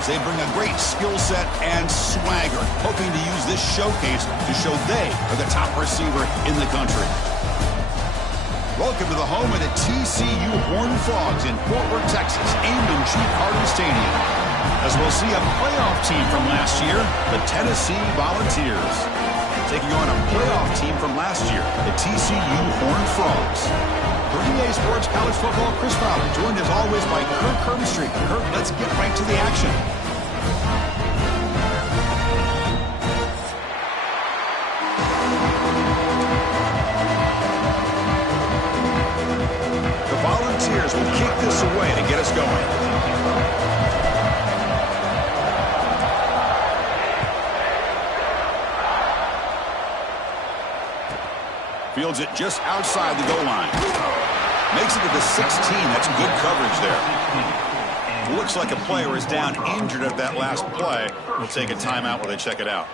players. They bring a great skill set and swagger, hoping to use this showcase to show they are the top receiver in the country. Welcome to the home of the TCU Horned Frogs in Fort Worth, Texas, Amon G. Carter Stadium, as we'll see a playoff team from last year, the Tennessee Volunteers, taking on a playoff team from last year, the TCU Horned Frogs. For EA Sports College Football, Chris Fowler, joined as always by Kirk Kirkstreet. Kirk, let's get right to the action. The Volunteers will kick this away to get us going. Fields it just outside the goal line. Makes it to the 16. That's good coverage there. Looks like a player is down injured at that last play. We'll take a timeout while they check it out.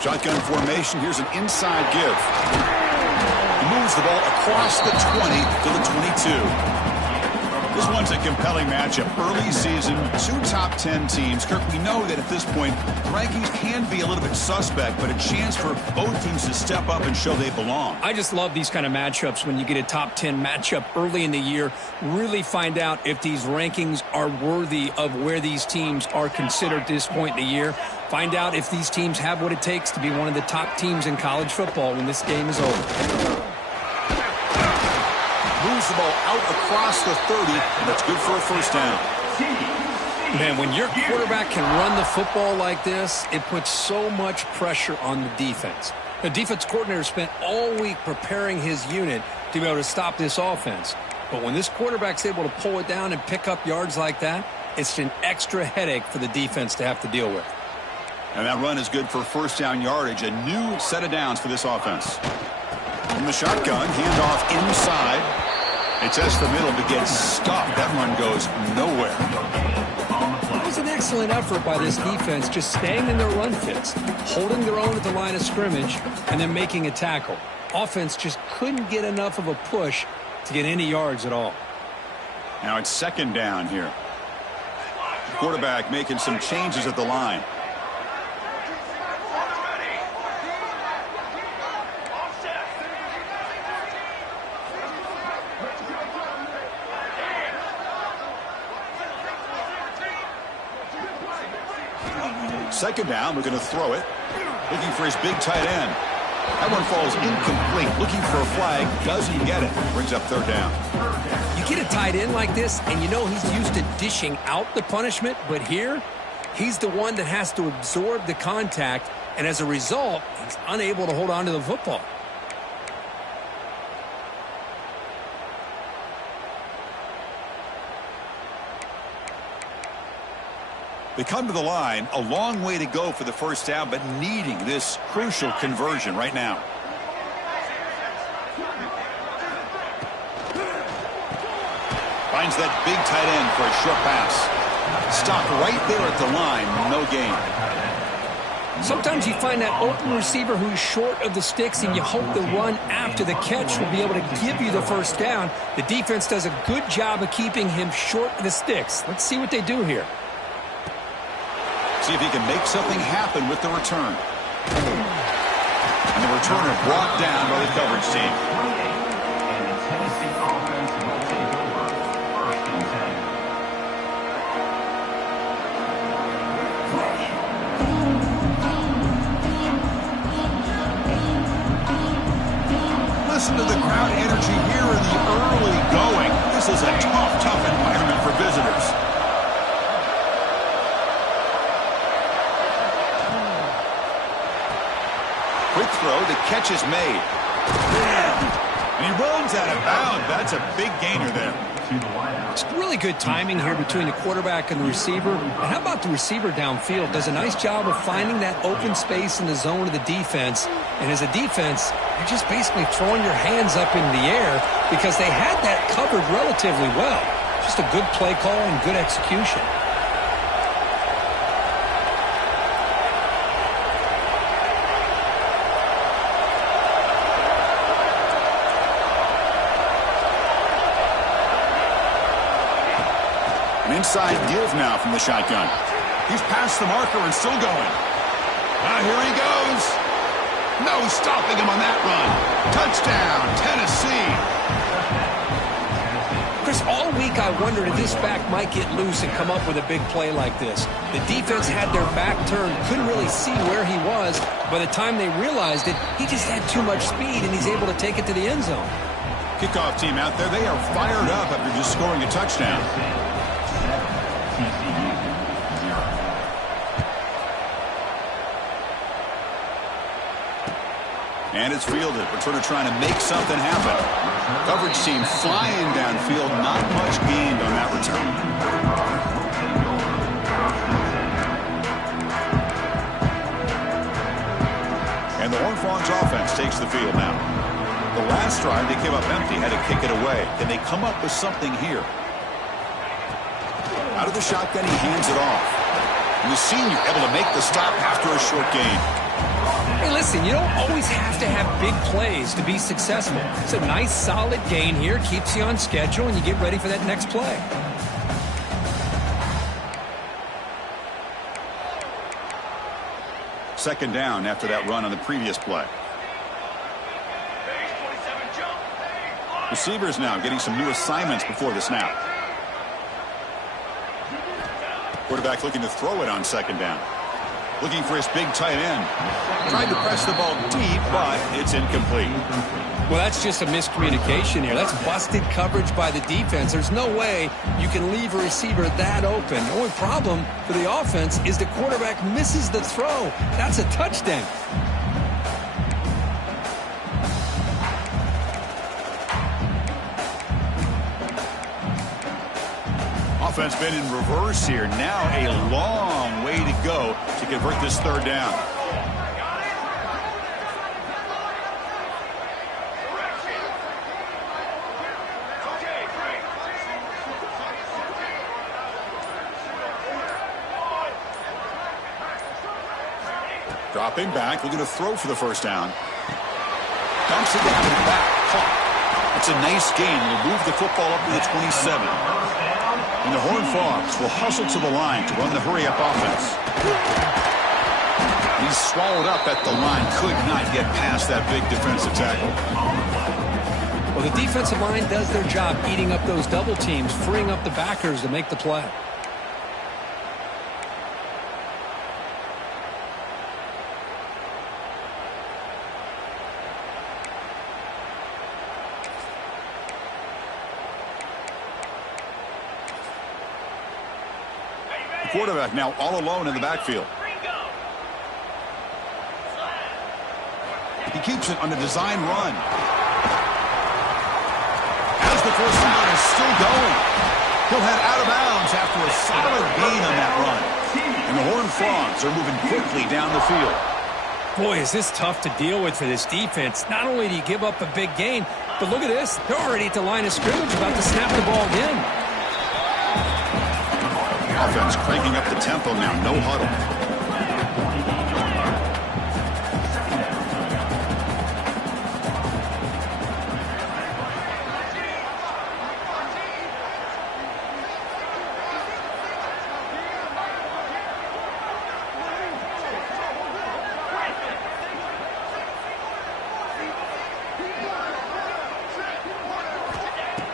Shotgun formation. Here's an inside give. He moves the ball across the 20 to the 22. This one's a compelling matchup. Early season, two top 10 teams. Kirk, we know that at this point, rankings can be a little bit suspect, but a chance for both teams to step up and show they belong. I just love these kind of matchups when you get a top 10 matchup early in the year. Really find out if these rankings are worthy of where these teams are considered at this point in the year. Find out if these teams have what it takes to be one of the top teams in college football when this game is over. Moves the ball out across the 30, and that's good for a first down. Man, when your quarterback can run the football like this, it puts so much pressure on the defense. The defense coordinator spent all week preparing his unit to be able to stop this offense. But when this quarterback's able to pull it down and pick up yards like that, it's an extra headache for the defense to have to deal with. And that run is good for first down yardage, a new set of downs for this offense. From the shotgun, handoff inside. They test the middle to get stopped. That run goes nowhere. It was an excellent effort by this defense, just staying in their run fits, holding their own at the line of scrimmage, and then making a tackle. Offense just couldn't get enough of a push to get any yards at all. Now it's second down here. The quarterback making some changes at the line. Second down, we're going to throw it. Looking for his big tight end. That one falls incomplete. Looking for a flag. Doesn't get it. Brings up third down. You get a tight end like this, and you know he's used to dishing out the punishment. But here, he's the one that has to absorb the contact. And as a result, he's unable to hold on to the football. They come to the line, a long way to go for the first down, but needing this crucial conversion right now. Finds that big tight end for a short pass. Stopped right there at the line, no gain. Sometimes you find that open receiver who's short of the sticks, and you hope the run after the catch will be able to give you the first down. The defense does a good job of keeping him short of the sticks. Let's see what they do here. See if he can make something happen with the return. And the returner brought down by the coverage team. Listen to the crowd energy here in the early going. This is a tough environment for visitors. Quick throw, the catch is made. And he he runs out of bounds. That's a big gainer there. It's really good timing here between the quarterback and the receiver. And how about the receiver downfield? Does a nice job of finding that open space in the zone of the defense. And as a defense, you're just basically throwing your hands up in the air because they had that covered relatively well. Just a good play call and good execution. An inside give now from the shotgun. He's past the marker and still going. Now here he goes. No stopping him on that run. Touchdown, Tennessee. Chris, all week I wondered if this back might get loose and come up with a big play like this. The defense had their back turned, couldn't really see where he was. By the time they realized it, he just had too much speed, and he's able to take it to the end zone. Kickoff team out there, they are fired up after just scoring a touchdown. And it's fielded. Returner trying to make something happen. Coverage team flying downfield. Not much gained on that return. And the Horned Frogs offense takes the field now. The last drive they came up empty, had to kick it away. Can they come up with something here? Out of the shotgun, he hands it off. And the senior able to make the stop after a short gain. Hey, listen, you don't always have to have big plays to be successful. It's a nice, solid gain here, keeps you on schedule, and you get ready for that next play. Second down after that run on the previous play. Receivers now getting some new assignments before the snap. Quarterback looking to throw it on second down. Looking for his big tight end. Tried to press the ball deep, but it's incomplete. Well, that's just a miscommunication here. That's busted coverage by the defense. There's no way you can leave a receiver that open. The only problem for the offense is the quarterback misses the throw. That's a touchdown. Offense been in reverse here. Now a long way to go to convert this third down. Dropping back, looking to throw for the first down. Dumps it down in the back. Caught. It's a nice gain. Will move the football up to the 27. And the Horned Frogs will hustle to the line to run the hurry-up offense. He's swallowed up at the line. Could not get past that big defensive tackle. Well, the defensive line does their job eating up those double teams, freeing up the backers to make the play. Quarterback now all alone in the backfield. He keeps it on a design run. As the first down is still going. He'll head out of bounds after a solid gain on that run. And the Horned Frogs are moving quickly down the field. Boy, is this tough to deal with for this defense. Not only do you give up a big gain, but look at this. They're already at the line of scrimmage about to snap the ball again. Offense cranking up the tempo now. No huddle.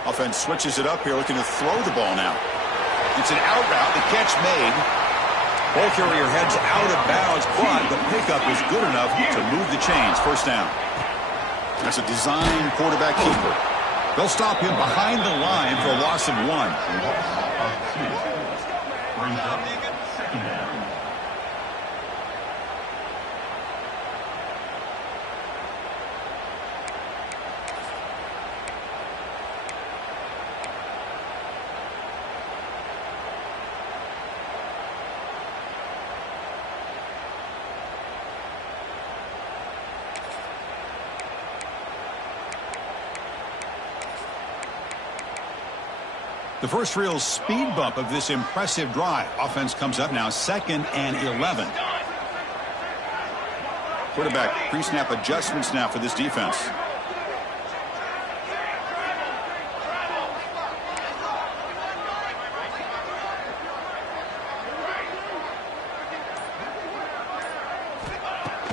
Offense switches it up here, looking to throw the ball now. It's an out route. The catch made. Ball carrier heads out of bounds, but the pickup is good enough to move the chains. First down. That's a design quarterback keeper. They'll stop him behind the line for a loss of 1. The first real speed bump of this impressive drive. Offense comes up now 2nd and 11. Quarterback pre-snap adjustments now for this defense.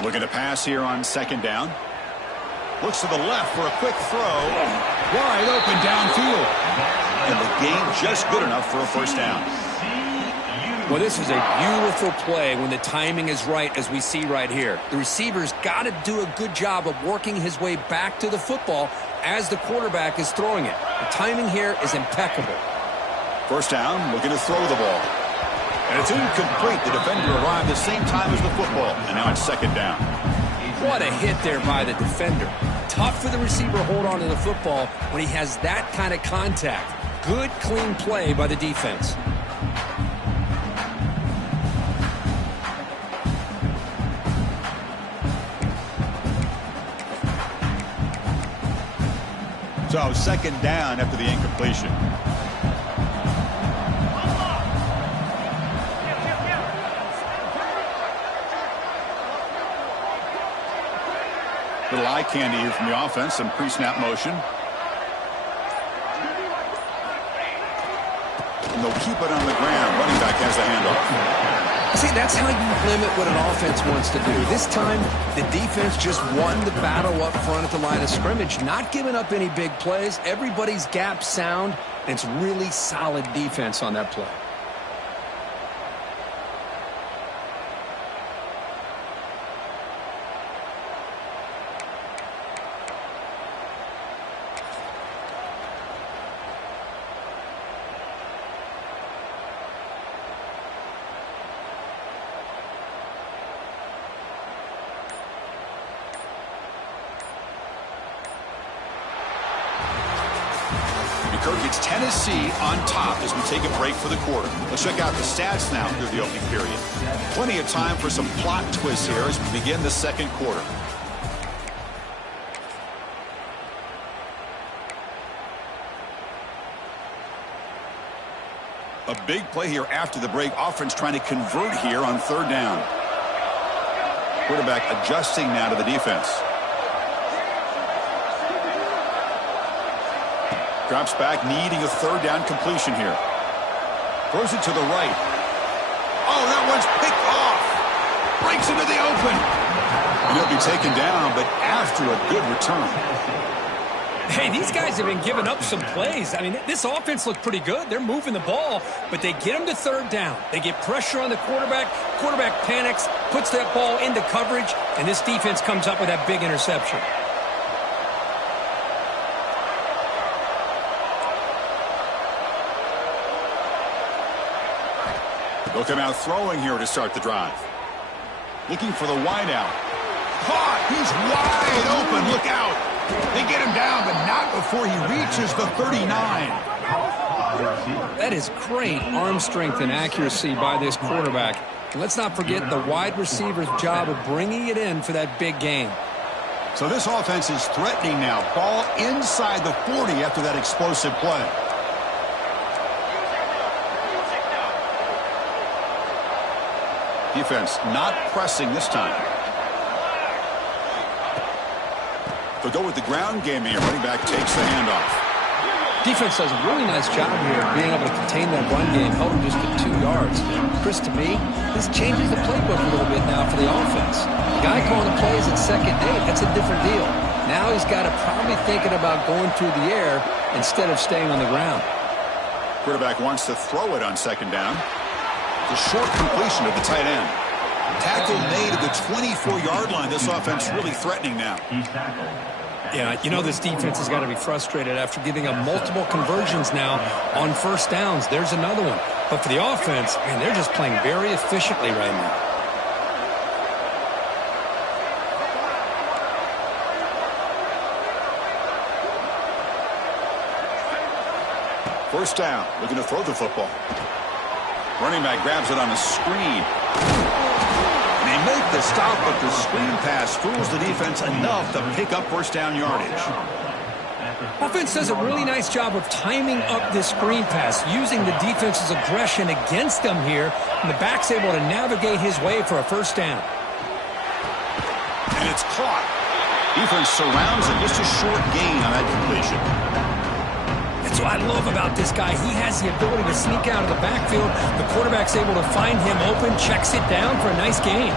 Looking to pass here on 2nd down. Looks to the left for a quick throw. Wide open downfield. And the game just good enough for a first down. Well, this is a beautiful play when the timing is right, as we see right here. The receiver's got to do a good job of working his way back to the football as the quarterback is throwing it. The timing here is impeccable. First down, looking to throw the ball. And it's incomplete. The defender arrived the same time as the football. And now it's 2nd down. What a hit there by the defender. Tough for the receiver to hold on to the football when he has that kind of contact. Good, clean play by the defense. So 2nd down after the incompletion. Little eye candy here from the offense. Some pre-snap motion. And they'll keep it on the ground. Running back has the handoff. See, that's how you limit what an offense wants to do. This time, the defense just won the battle up front at the line of scrimmage, not giving up any big plays. Everybody's gap sound, and it's really solid defense on that play. Kirk, it's Tennessee on top as we take a break for the quarter. Let's check out the stats now through the opening period. Plenty of time for some plot twists here as we begin the 2nd quarter. A big play here after the break. Offense trying to convert here on 3rd down. Quarterback adjusting now to the defense. Drops back, needing a 3rd down completion here. Throws it to the right. Oh, that one's picked off. Breaks into the open. And he'll be taken down, but after a good return. Hey, these guys have been giving up some plays. I mean, this offense looked pretty good. They're moving the ball, but they get them to 3rd down. They get pressure on the quarterback. Quarterback panics, puts that ball into coverage, and this defense comes up with that big interception. They'll come out throwing here to start the drive. Looking for the wide out. Caught! He's wide open. Look out! They get him down, but not before he reaches the 39. That is great arm strength and accuracy by this quarterback. And let's not forget the wide receiver's job of bringing it in for that big game. So this offense is threatening now. Ball inside the 40 after that explosive play. Defense not pressing this time. They'll go with the ground game here. Running back takes the handoff. Defense does a really nice job here being able to contain that run game, held him just to 2 yards. Chris, to me, this changes the playbook a little bit now for the offense. The guy calling the plays at 2nd and 8, that's a different deal. Now he's got to probably thinking about going through the air instead of staying on the ground. Quarterback wants to throw it on 2nd down. The short completion of the tight end. Tackle made at the 24-yard line. This offense really threatening now. Yeah, you know this defense has got to be frustrated after giving up multiple conversions now on 1st downs. There's another one. But for the offense, man, they're just playing very efficiently right now. First down, looking to throw the football. Running back grabs it on a screen. And they make the stop, but the screen pass fools the defense enough to pick up 1st down yardage. Offense does a really nice job of timing up this screen pass, using the defense's aggression against them here, and the back's able to navigate his way for a first down. And it's caught. Defense surrounds it. Just a short gain on that completion. That's what I love about this guy. He has the ability to sneak out of the backfield. The quarterback's able to find him open, checks it down for a nice gain.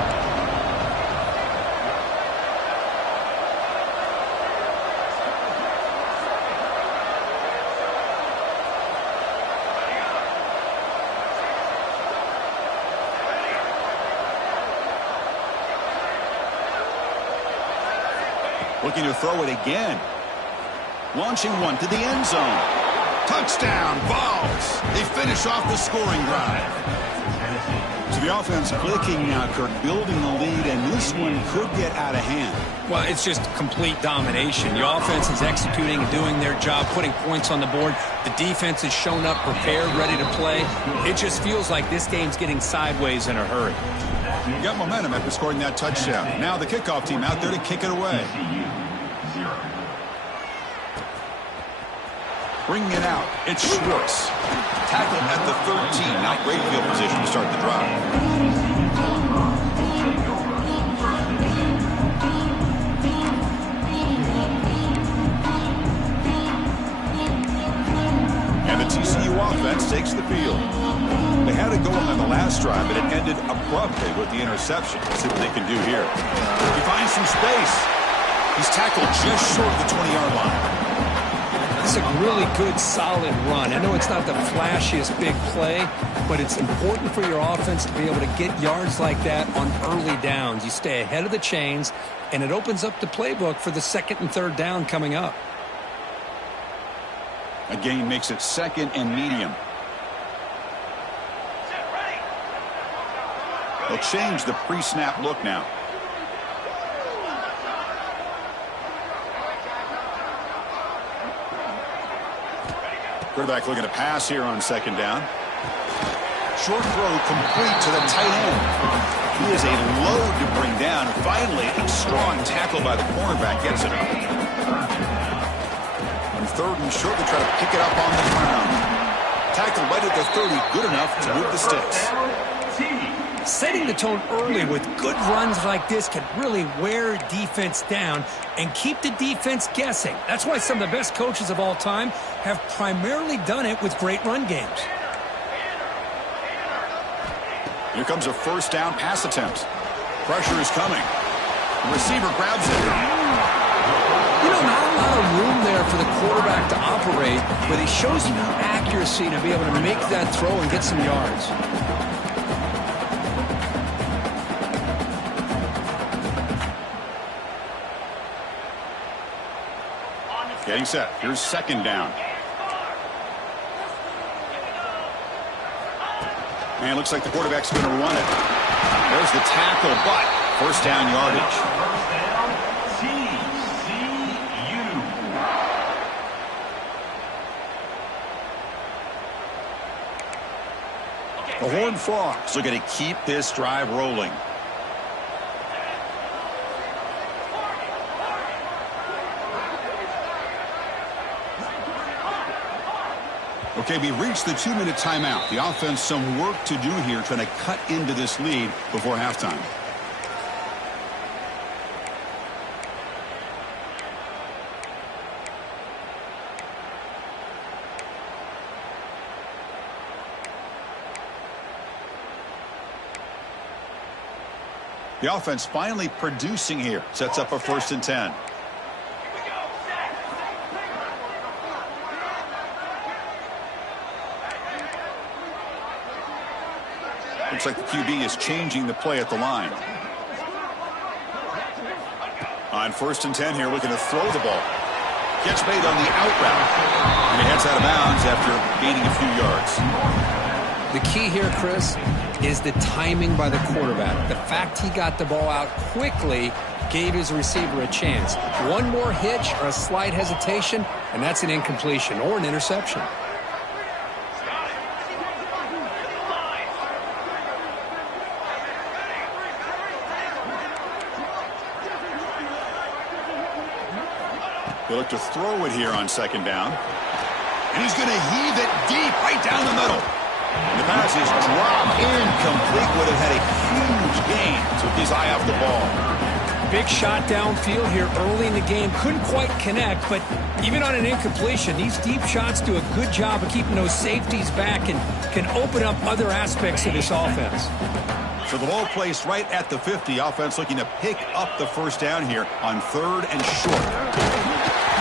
Looking to throw it again. Launching one to the end zone. Touchdown, Vols. They finish off the scoring drive. So the offense clicking now, Kirk, building the lead, and this one could get out of hand. Well, it's just complete domination. The offense is executing and doing their job, putting points on the board. The defense has shown up, prepared, ready to play. It just feels like this game's getting sideways in a hurry. You got momentum after scoring that touchdown. Now the kickoff team out there to kick it away. Bringing it out, it's Schwartz. Tackled at the 13. Now great field position to start the drive. And the TCU offense takes the field. They had it going on the last drive, but it ended abruptly with the interception. Let's see what they can do here. He finds some space. He's tackled just short of the 20-yard line. This is a really good, solid run. I know it's not the flashiest big play, but it's important for your offense to be able to get yards like that on early downs. You stay ahead of the chains, and it opens up the playbook for the second and third down coming up. A gain makes it second and medium. They'll change the pre-snap look now. Quarterback looking to pass here on second down. Short throw complete to the tight end. He is a load to bring down. Finally, a strong tackle by the cornerback gets it up. On third and short, they try to pick it up on the ground. Tackle right at the 30, good enough to move the sticks. Setting the tone early with good runs like this can really wear defense down and keep the defense guessing. That's why some of the best coaches of all time have primarily done it with great run games. Here comes a first down pass attempt. Pressure is coming. The receiver grabs it. You know, not a lot of room there for the quarterback to operate, but he shows enough accuracy to be able to make that throw and get some yards. Getting set. Here's second down. And looks like the quarterback's going to run it. There's the tackle, but first down yardage. The Horned Frogs looking to keep this drive rolling. Okay, we reached the 2-minute timeout. The offense some work to do here, trying to cut into this lead before halftime. The offense finally producing here. Sets up a 1st and 10. Looks like the QB is changing the play at the line. On 1st and 10 here, looking to throw the ball. Gets made on the out route. And he heads out of bounds after gaining a few yards. The key here, Chris, is the timing by the quarterback. The fact he got the ball out quickly gave his receiver a chance. One more hitch or a slight hesitation, and that's an incompletion or an interception. They look to throw it here on second down. And he's going to heave it deep right down the middle. And the pass is dropped incomplete. Would have had a huge gain. Took his eye off the ball. Big shot downfield here early in the game. Couldn't quite connect, but even on an incompletion, these deep shots do a good job of keeping those safeties back and can open up other aspects of this offense. So the ball placed right at the 50. Offense looking to pick up the first down here on 3rd and short.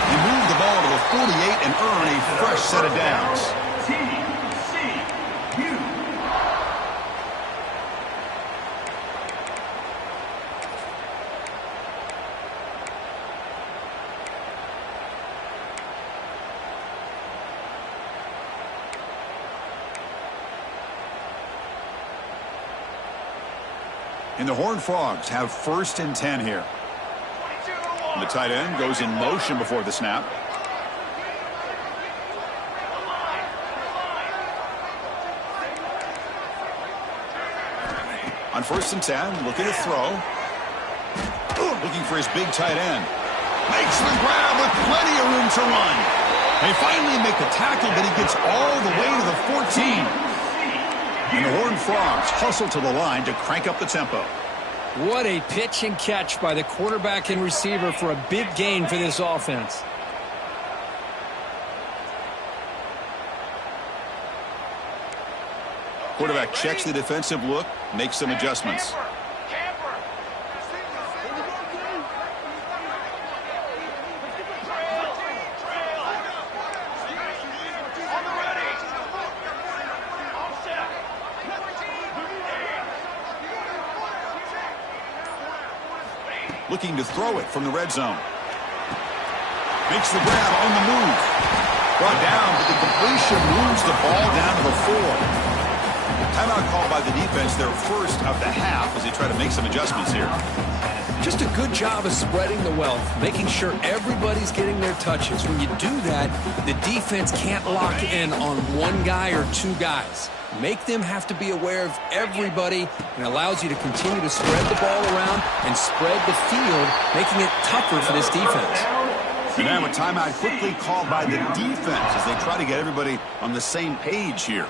They move the ball to the 48 and earn a fresh set of downs. And the Horned Frogs have 1st and 10 here. And the tight end goes in motion before the snap. On 1st and 10, looking to throw. Looking for his big tight end. Makes the grab with plenty of room to run. They finally make the tackle, but he gets all the way to the 14. And the Horned Frogs hustle to the line to crank up the tempo. What a pitch and catch by the quarterback and receiver for a big gain for this offense. Quarterback checks the defensive look, makes some adjustments. Looking to throw it from the red zone. Makes the grab on the move. Brought down, but the completion moves the ball down to the 4. Timeout called by the defense, their first of the half, as they try to make some adjustments here. Just a good job of spreading the wealth, making sure everybody's getting their touches. When you do that, the defense can't lock in on one guy or two guys. Make them have to be aware of everybody, and allows you to continue to spread the ball around and spread the field, making it tougher for this defense. And now a timeout quickly called by the defense as they try to get everybody on the same page here.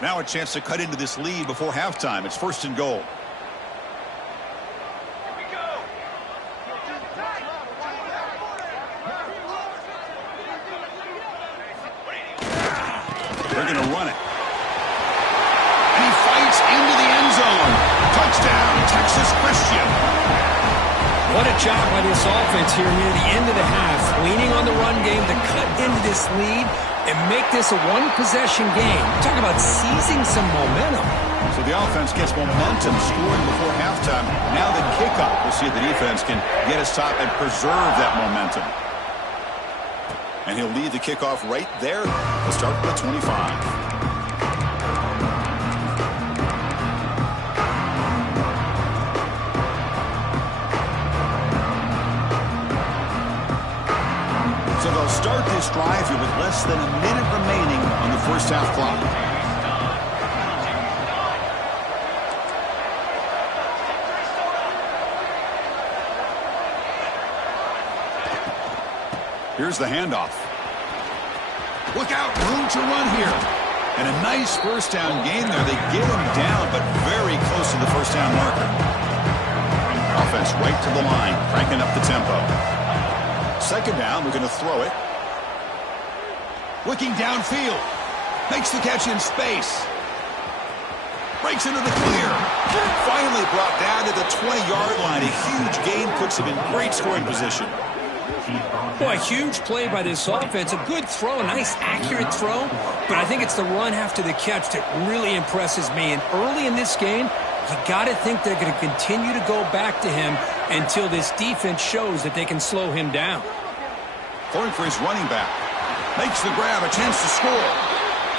Now a chance to cut into this lead before halftime. It's 1st and goal. They're going to run it. And he fights into the end zone. Touchdown, Texas Christian. What a job by this offense here near the end of the half. Leaning on the run game to cut into this lead and make this a one-possession game. Talk about seizing some momentum. So the offense gets momentum scoring before halftime. Now the kickoff. We'll see if the defense can get a stop and preserve that momentum. And he'll lead the kickoff right there. We'll start with the 25. So they'll start this drive here with less than a minute remaining on the first half clock. Here's the handoff. Look out, room to run here. And a nice first down gain there. They get him down, but very close to the first down marker. Offense right to the line, cranking up the tempo. Second down, we're going to throw it. Looking downfield. Makes the catch in space. Breaks into the clear. Finally brought down to the 20-yard line. A huge gain puts him in great scoring position. Boy, a huge play by this offense. A good throw, a nice accurate throw. But I think it's the run after the catch that really impresses me. And early in this game, you got to think they're going to continue to go back to him until this defense shows that they can slow him down. Going for his running back. Makes the grab, a chance to score.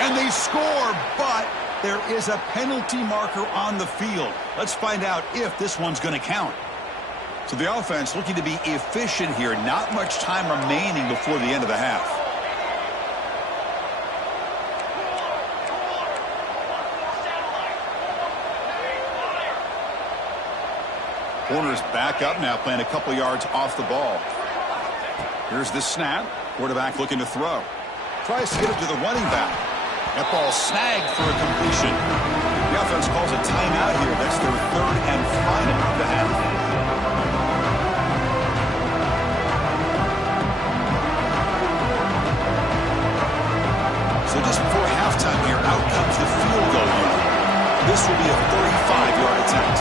And they score, but there is a penalty marker on the field. Let's find out if this one's going to count. So the offense looking to be efficient here. Not much time remaining before the end of the half. Corner's back up now, playing a couple yards off the ball. Here's the snap. Quarterback looking to throw. Tries to get it to the running back. That ball snagged for a completion. The offense calls a timeout here. That's their third and final of the half. So just before halftime here, out comes the field goal unit. This will be a 35-yard attempt.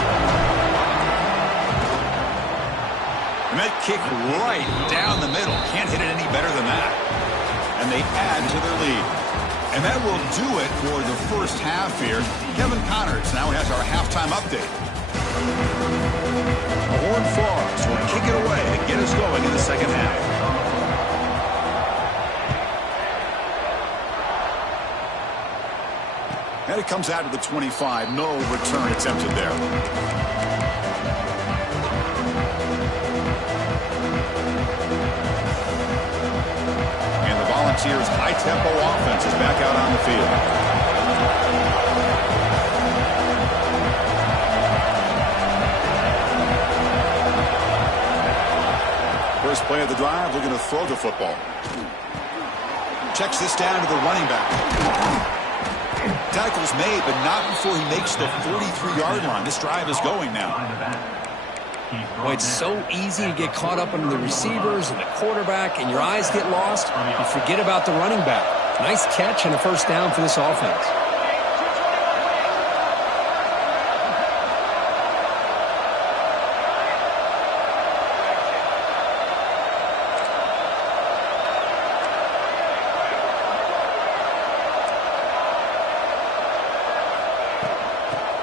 And that kick right down the middle. Can't hit it any better than that. And they add to their lead. And that will do it for the first half here. Kevin Connors now has our halftime update. The Horned Frogs will kick it away to get us going in the second half. And it comes out to the 25. No return attempted there. And the Volunteers' high-tempo offense is back out on the field. First play of the drive, looking to throw the football. Checks this down to the running back. Tackle's made, but not before he makes the 43-yard line. This drive is going now. Well, it's so easy to get caught up under the receivers and the quarterback, and your eyes get lost. You forget about the running back. Nice catch and a first down for this offense.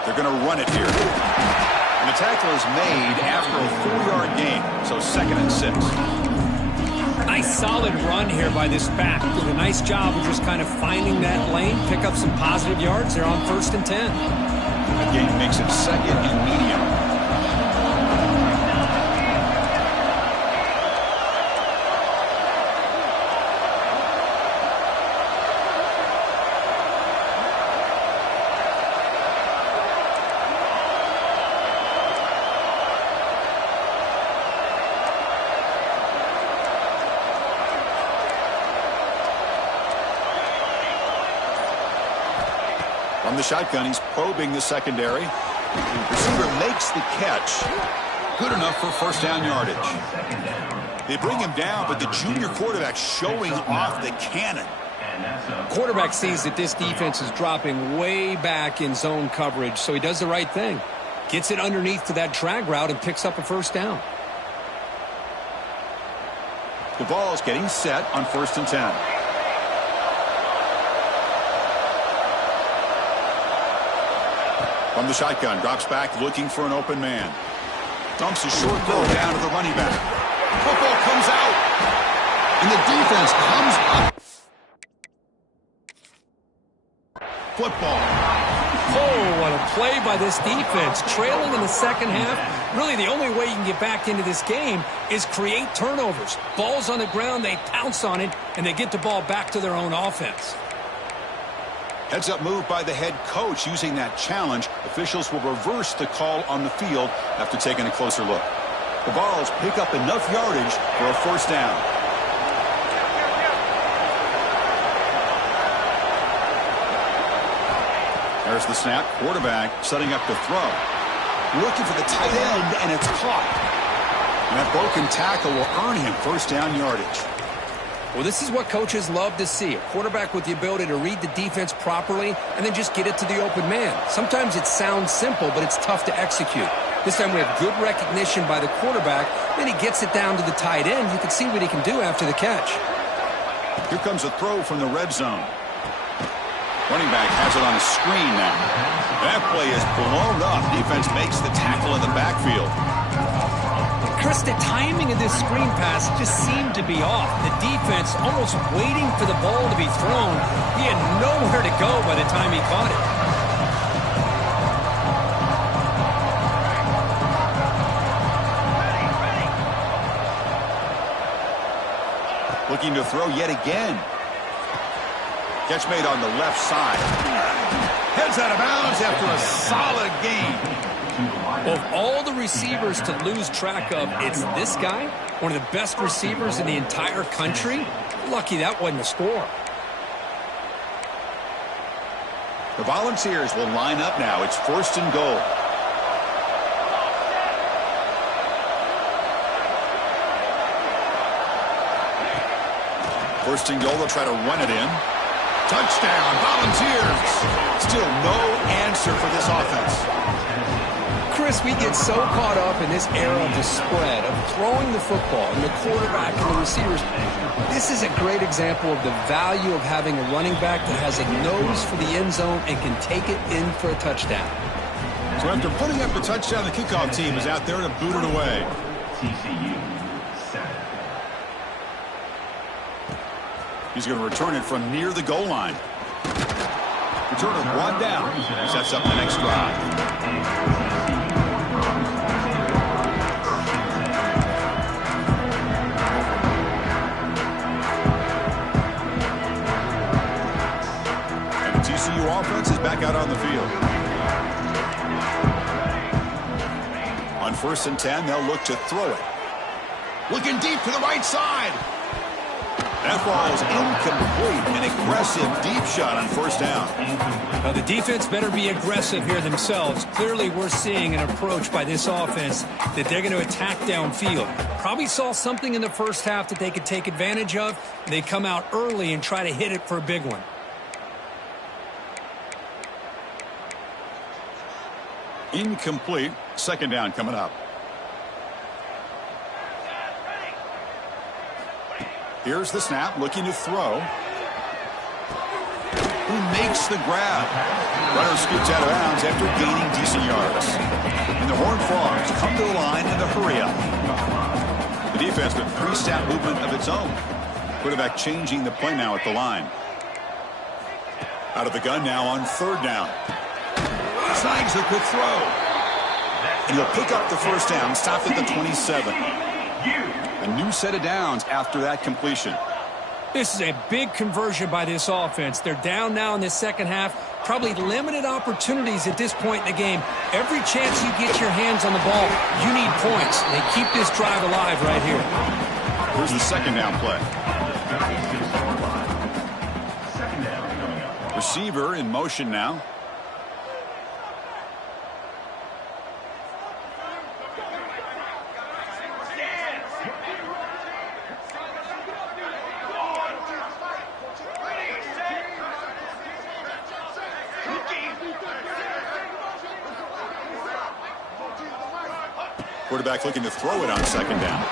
They're going to run it here. And the tackle is made after a 4-yard gain, so 2nd and 6. Nice solid run here by this back. Did a nice job of just kind of finding that lane, pick up some positive yards. They're on 1st and 10. The game makes it 2nd and medium. From the shotgun, he's probing the secondary. Receiver makes the catch. Good enough for first down yardage. They bring him down, but the junior quarterback showing off the cannon. Quarterback sees that this defense is dropping way back in zone coverage, so he does the right thing. Gets it underneath to that drag route and picks up a first down. The ball is getting set on 1st and 10. From the shotgun, drops back looking for an open man. Dumps a short throw down to the running back. Football comes out. And the defense comes up. Football. Oh, what a play by this defense. Trailing in the second half. Really, the only way you can get back into this game is create turnovers. Ball's on the ground, they pounce on it, and they get the ball back to their own offense. Heads-up move by the head coach using that challenge. Officials will reverse the call on the field after taking a closer look. The Vols pick up enough yardage for a first down. There's the snap. Quarterback setting up to throw. Looking for the tight end, and it's caught. And that broken tackle will earn him first down yardage. Well, this is what coaches love to see. A quarterback with the ability to read the defense properly and then just get it to the open man. Sometimes it sounds simple, but it's tough to execute. This time we have good recognition by the quarterback. Then he gets it down to the tight end. You can see what he can do after the catch. Here comes a throw from the red zone. Running back has it on a screen now. That play is blown up. Defense makes the tackle in the backfield. Chris, the timing of this screen pass just seemed to be off. The defense almost waiting for the ball to be thrown. He had nowhere to go by the time he caught it. Looking to throw yet again. Catch made on the left side. Heads out of bounds after a solid gain. Well, of all the receivers to lose track of, it's this guy, one of the best receivers in the entire country. Lucky that wasn't a score. The Volunteers will line up now. It's 1st and goal. First and goal, they'll try to run it in. Touchdown, Volunteers. Still no answer for this offense. Chris, we get so caught up in this era of the spread, of throwing the football, and the quarterback and the receivers. This is a great example of the value of having a running back that has a nose for the end zone and can take it in for a touchdown. So after putting up the touchdown, the kickoff team is out there to boot it away. He's going to return it from near the goal line. Return it 1 down. Sets up the next drive. And the TCU offense is back out on the field. On 1st and 10, they'll look to throw it. Looking deep to the right side. That ball is incomplete. An aggressive deep shot on 1st down. Now, the defense better be aggressive here themselves. Clearly, we're seeing an approach by this offense that they're going to attack downfield. Probably saw something in the first half that they could take advantage of. They come out early and try to hit it for a big one. Incomplete. 2nd down coming up. Here's the snap, looking to throw. Who makes the grab? Runner scoots out of bounds after gaining decent yards. And the Horned Frogs come to the line in the hurry up. The defense with pre-snap movement of its own. Quarterback changing the play now at the line. Out of the gun now on 3rd down. Snags a quick throw. And he'll pick up the 1st down, stopped at the 27. A new set of downs after that completion. This is a big conversion by this offense. They're down now in the second half. Probably limited opportunities at this point in the game. Every chance you get your hands on the ball, you need points. They keep this drive alive right here. Here's the 2nd down play. Receiver in motion now. Quarterback looking to throw it on 2nd down.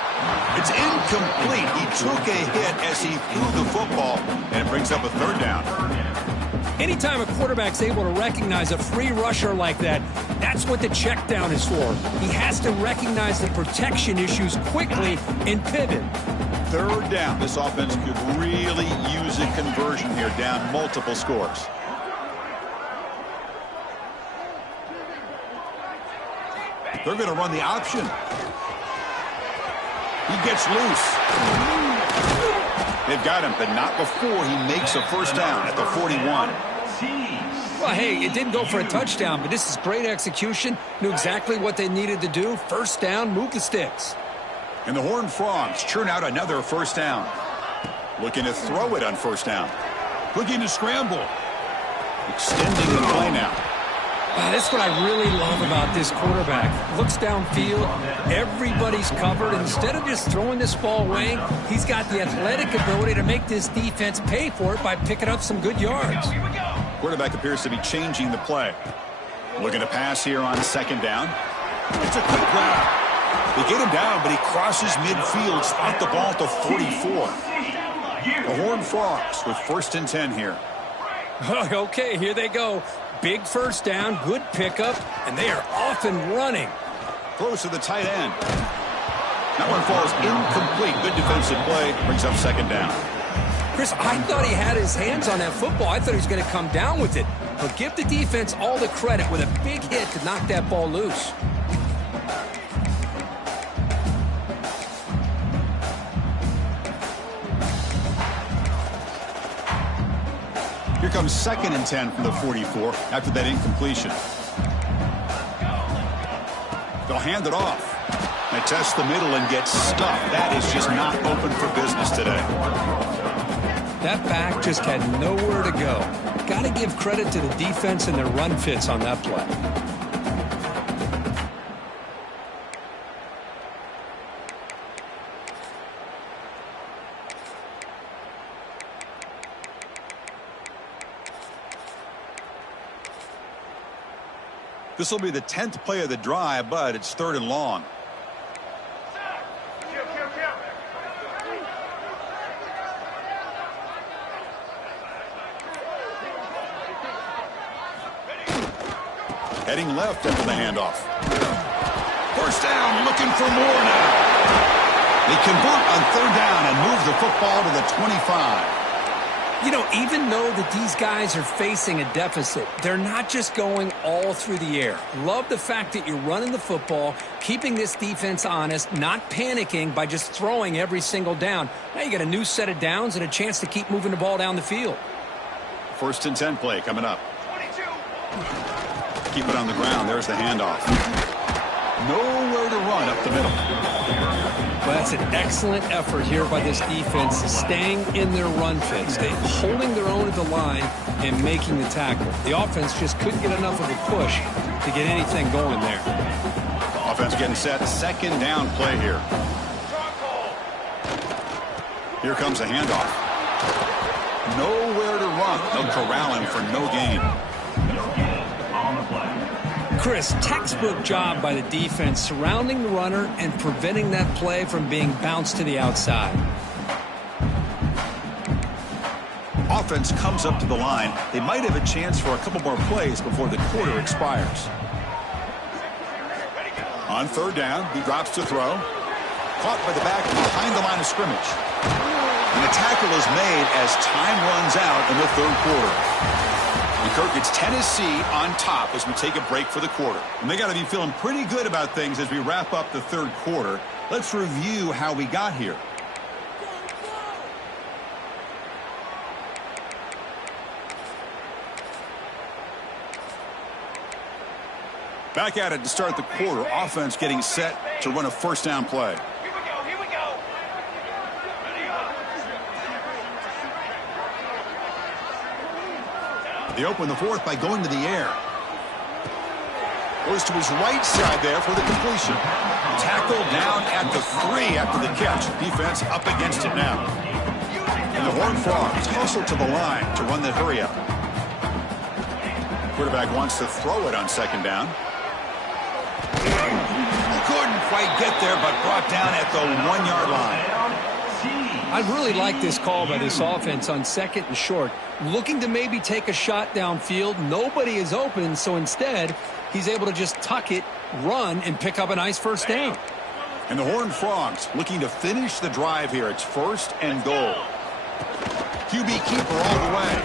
It's incomplete. He took a hit as he threw the football, and it brings up a 3rd down. Anytime a quarterback's able to recognize a free rusher like that, that's what the check down is for. He has to recognize the protection issues quickly and pivot. 3rd down. This offense could really use a conversion here, down multiple scores. They're going to run the option. He gets loose. They've got him, but not before he makes a 1st down at the 41. Well, hey, it didn't go for a touchdown, but this is great execution. Knew exactly what they needed to do. 1st down, move the sticks. And the Horned Frogs churn out another 1st down. Looking to throw it on 1st down. Looking to scramble. Extending the play now. That's what I really love about this quarterback. Looks downfield, everybody's covered. Instead of just throwing this ball away, he's got the athletic ability to make this defense pay for it by picking up some good yards. Quarterback appears to be changing the play. Looking to pass here on 2nd down. It's a quick grab. They get him down, but he crosses midfield, spot the ball at the 44. The Horned Frogs with 1st and 10 here. Okay, here they go. Big 1st down, good pickup, and they are off and running. Close to the tight end. That one falls incomplete. Good defensive play. Brings up 2nd down. Chris, I thought he had his hands on that football. I thought he was going to come down with it. But give the defense all the credit with a big hit to knock that ball loose. Here comes 2nd and 10 from the 44 after that incompletion. They'll hand it off. They test the middle and get stuffed. That is just not open for business today. That back just had nowhere to go. Got to give credit to the defense and their run fits on that play. This will be the 10th play of the drive, but it's 3rd and long. Heading left after the handoff. First down, looking for more now. They convert on 3rd down and move the football to the 25. You know, even though that these guys are facing a deficit, they're not just going all through the air. Love the fact that you're running the football, keeping this defense honest, not panicking by just throwing every single down. Now you got a new set of downs and a chance to keep moving the ball down the field. 1st and 10 play coming up. 22. Keep it on the ground. There's the handoff. Nowhere to run up the middle. Well, that's an excellent effort here by this defense, staying in their run fits, holding their own at the line and making the tackle. The offense just couldn't get enough of a push to get anything going there. Offense getting set. 2nd down play here. Here comes a handoff. Nowhere to run. They'll corral him for no gain. Chris, textbook job by the defense surrounding the runner and preventing that play from being bounced to the outside. Offense comes up to the line. They might have a chance for a couple more plays before the quarter expires. On 3rd down, he drops to throw. Caught by the back behind the line of scrimmage. And the tackle is made as time runs out in the 3rd quarter. And Kirk, it's Tennessee on top as we take a break for the quarter. And they got to be feeling pretty good about things as we wrap up the 3rd quarter. Let's review how we got here. Back at it to start the quarter. Offense getting set to run a 1st down play. Here we go. They open the 4th by going to the air. Goes to his right side there for the completion. Tackle down at the 3 after the catch. Defense up against it now. And the Horned Frogs hustle to the line to run the hurry up. Quarterback wants to throw it on 2nd down. Couldn't quite get there, but brought down at the 1-yard line. I really like this call by this offense on 2nd and short. Looking to maybe take a shot downfield. Nobody is open, so instead, he's able to just tuck it, run, and pick up a nice 1st down. And the Horned Frogs looking to finish the drive here. It's 1st and goal. QB keeper all the way.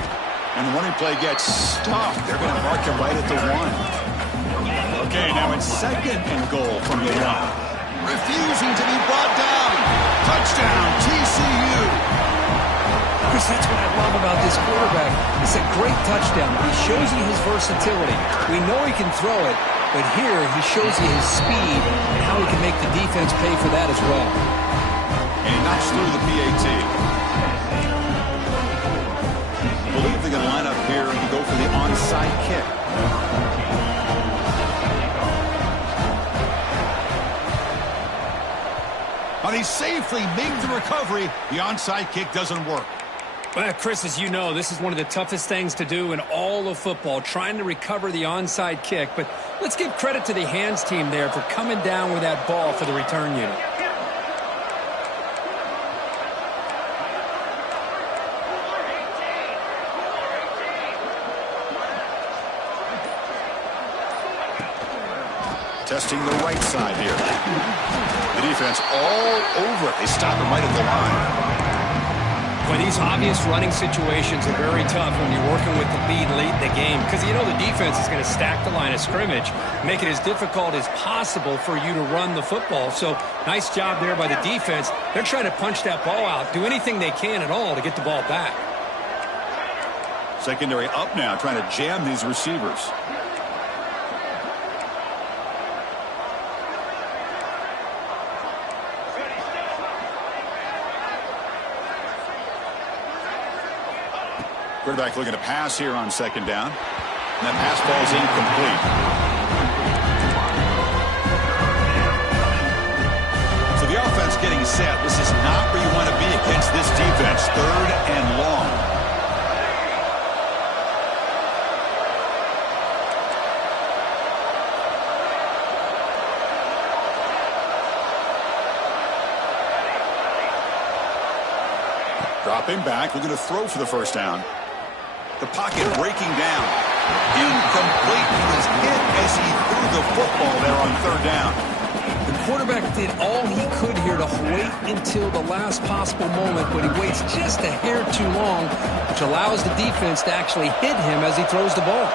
And the running play gets stuffed. They're going to mark him right at the 1. Okay, now it's 2nd and goal from the 1. Refusing to be brought down. Touchdown, TCU. Chris, that's what I love about this quarterback. It's a great touchdown. He shows you his versatility. We know he can throw it, but here he shows you his speed and how he can make the defense pay for that as well. And he knocks through the PAT. I believe they're going to line up here and go for the onside kick. But he safely made the recovery. The onside kick doesn't work. Well, Chris, as you know, this is one of the toughest things to do in all of football, trying to recover the onside kick. But let's give credit to the hands team there for coming down with that ball for the return unit. Testing the right side here. The defense all over it. They stop him right at the line. Well, these obvious running situations are very tough when you're working with the lead late in the game because you know the defense is going to stack the line of scrimmage, make it as difficult as possible for you to run the football. So nice job there by the defense. They're trying to punch that ball out, do anything they can at all to get the ball back. Secondary up now, trying to jam these receivers. Quarterback looking to pass here on second down. And that pass falls incomplete. So the offense getting set. This is not where you want to be against this defense. 3rd and long. Dropping back, looking to throw for the first down. The pocket breaking down. Incomplete. He was hit as he threw the football there on 3rd down. The quarterback did all he could here to wait until the last possible moment, but he waits just a hair too long, which allows the defense to actually hit him as he throws the ball.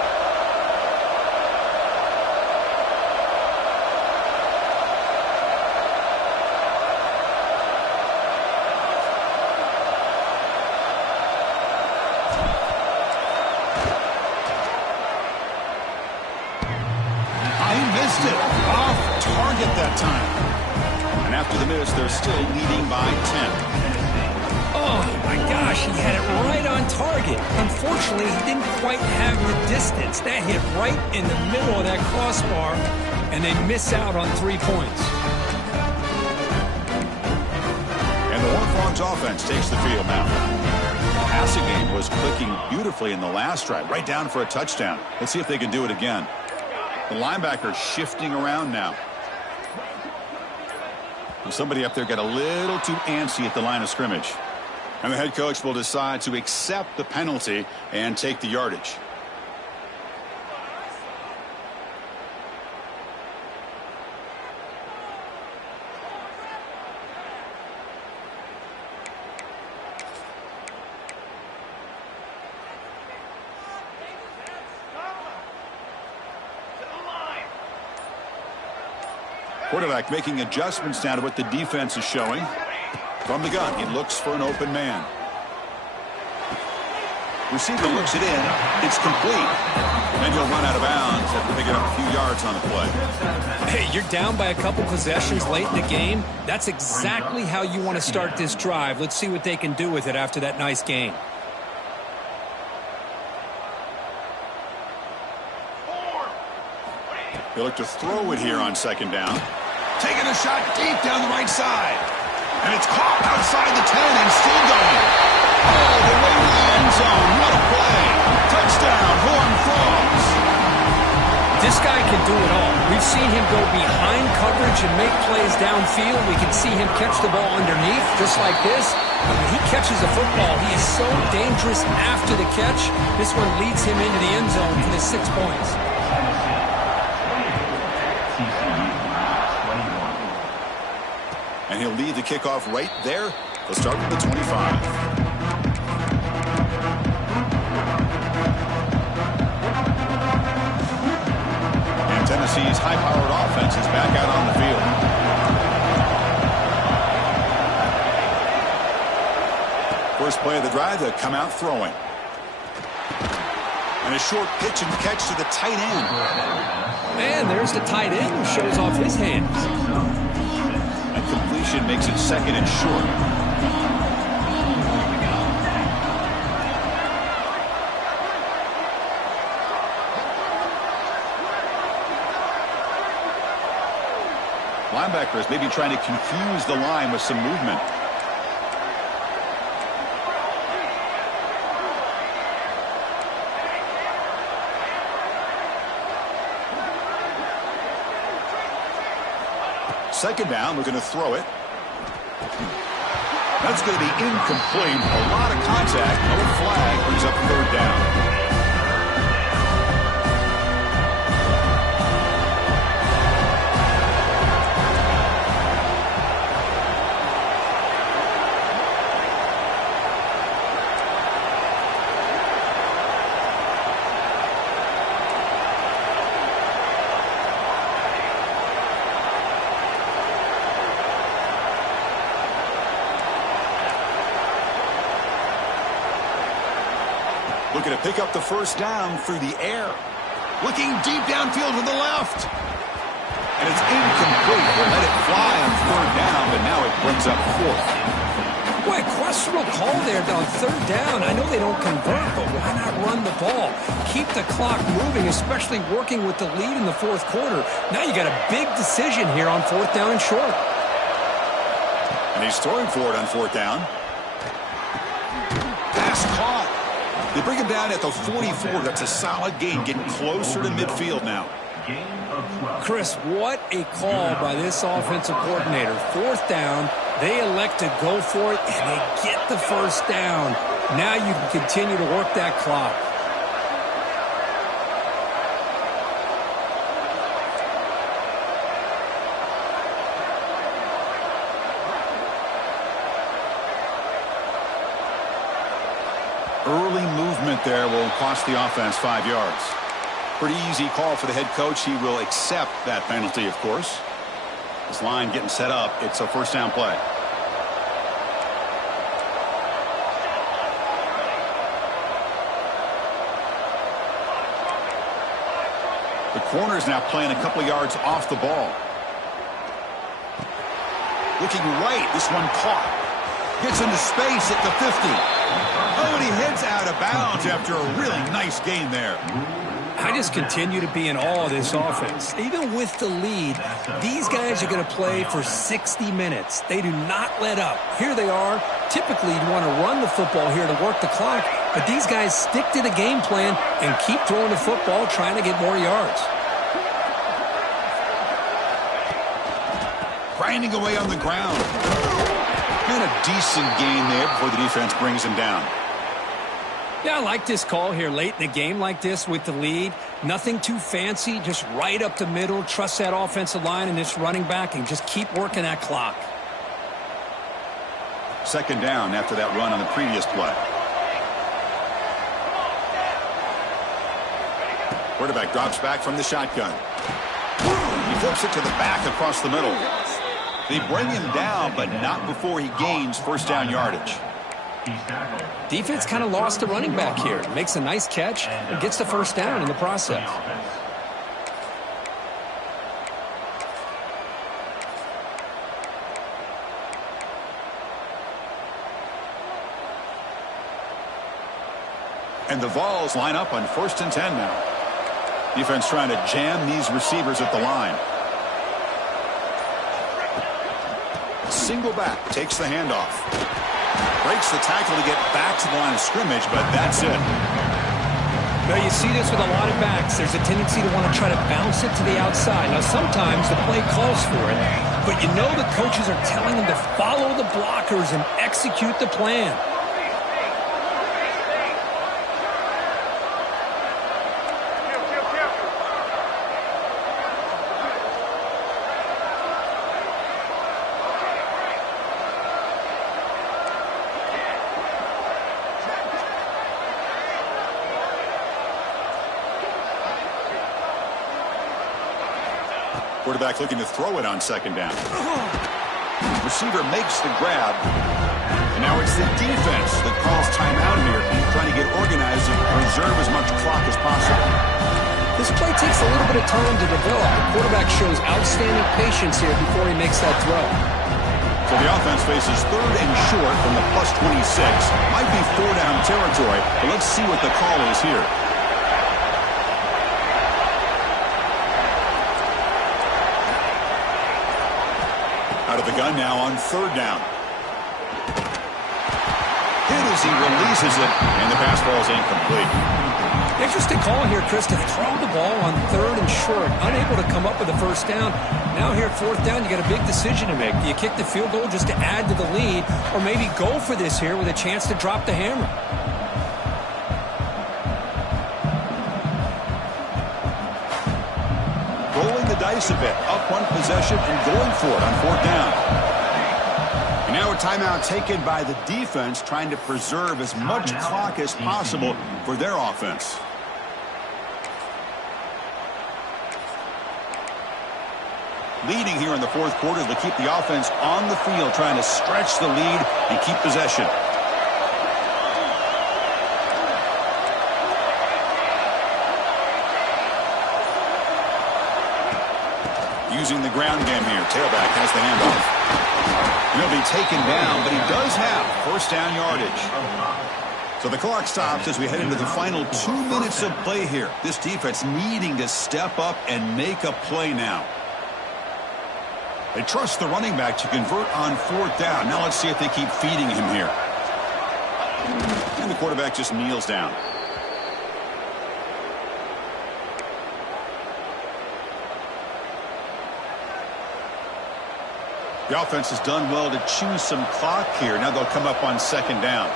They're still leading by 10. Oh, my gosh, he had it right on target. Unfortunately, he didn't quite have the distance. That hit right in the middle of that crossbar, and they miss out on 3 points. And the Horned Frogs offense takes the field now. The passing game was clicking beautifully in the last drive, right down for a touchdown. Let's see if they can do it again. The linebacker shifting around now. Somebody up there got a little too antsy at the line of scrimmage. And the head coach will decide to accept the penalty and take the yardage. Quarterback making adjustments now to what the defense is showing. From the gun, he looks for an open man. Receiver looks it in. It's complete. And he'll run out of bounds after picking up a few yards on the play. Hey, you're down by a couple possessions late in the game. That's exactly how you want to start this drive. Let's see what they can do with it after that nice game. They look to throw it here on second down. Taking a shot deep down the right side. And it's caught outside the 10 and still going. All the way to the end zone. What a play. Touchdown, Horned Frogs. This guy can do it all. We've seen him go behind coverage and make plays downfield. We can see him catch the ball underneath, just like this. When he catches the football, he is so dangerous after the catch. This one leads him into the end zone for the 6 points. And he'll lead the kickoff right there. He'll start with the 25. And Tennessee's high-powered offense is back out on the field. First play of the drive, they'll come out throwing. And a short pitch and catch to the tight end. And there's the tight end who shows off his hands. Completion makes it 2nd and short. Linebackers maybe trying to confuse the line with some movement. Second down, we're going to throw it. That's going to be incomplete. A lot of contact. No flag. Brings up 3rd down. Looking to pick up the first down through the air. Looking deep downfield to the left. And it's incomplete. We'll let it fly on 3rd down, but now it brings up 4th. Boy, Nice real call there on third down. I know they don't convert, but why not run the ball? Keep the clock moving, especially working with the lead in the fourth quarter. Now you got a big decision here on fourth down and short. And he's throwing for it on fourth down. Pass caught. They bring him down at the 44. That's a solid gain, getting closer to midfield now. Chris, what a call by this offensive coordinator. Fourth down, they elect to go for it, and they get the first down. Now you can continue to work that clock. Early movement there will cost the offense 5 yards. Pretty easy call for the head coach. He will accept that penalty, of course. This line getting set up. It's a first down play. The corner is now playing a couple yards off the ball. Looking right. This one caught. Gets into space at the 50. Oh, and he heads out of bounds after a really nice gain there. I just continue to be in awe of this offense. Even with the lead, these guys are going to play for 60 minutes. They do not let up. Here they are. Typically, you want to run the football here to work the clock, but these guys stick to the game plan and keep throwing the football, trying to get more yards. Grinding away on the ground. And a decent gain there before the defense brings him down. Yeah, I like this call here late in the game like this with the lead. Nothing too fancy, just right up the middle. Trust that offensive line and this running back and just keep working that clock. Second down after that run on the previous play. Quarterback drops back from the shotgun. He flips it to the back across the middle. They bring him down, but not before he gains first down yardage. Defense kind of lost the running back here. Makes a nice catch and gets the first down in the process. And the Vols line up on 1st and 10 now. Defense trying to jam these receivers at the line. Single back, takes the handoff. Breaks the tackle to get back to the line of scrimmage, but that's it. Now you see this with a lot of backs. There's a tendency to want to try to bounce it to the outside. Now sometimes the play calls for it, but you know the coaches are telling them to follow the blockers and execute the plan. Quarterback looking to throw it on second down. Receiver makes the grab. And now it's the defense that calls timeout here, trying to get organized and preserve as much clock as possible. This play takes a little bit of time to develop. The quarterback shows outstanding patience here before he makes that throw. So the offense faces third and short from the +26. Might be 4-down territory, but let's see what the call is here. Out of the gun now on third down. Hit as he releases it, and the pass ball is incomplete. Interesting call here, Chris, to throw the ball on third and short. Unable to come up with a first down. Now here at fourth down, you got a big decision to make. Do you kick the field goal just to add to the lead, or maybe go for this here with a chance to drop the hammer? Rolling the dice a bit, up one possession and going for it on fourth down. And now a timeout taken by the defense, trying to preserve as much clock as possible for their offense. Leading here in the fourth quarter to keep the offense on the field, trying to stretch the lead and keep possession. Using the ground game here. Tailback has the handoff. He'll be taken down, but he does have first down yardage. So the clock stops as we head into the final 2 minutes of play here. This defense needing to step up and make a play now. They trust the running back to convert on fourth down. Now let's see if they keep feeding him here. And the quarterback just kneels down. The offense has done well to chew some clock here. Now they'll come up on second down.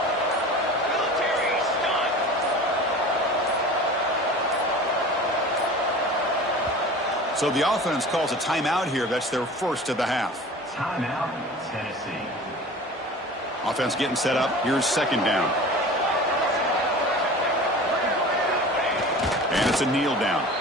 So the offense calls a timeout here. That's their first of the half. Timeout, Tennessee. Offense getting set up. Here's second down. And it's a kneel down.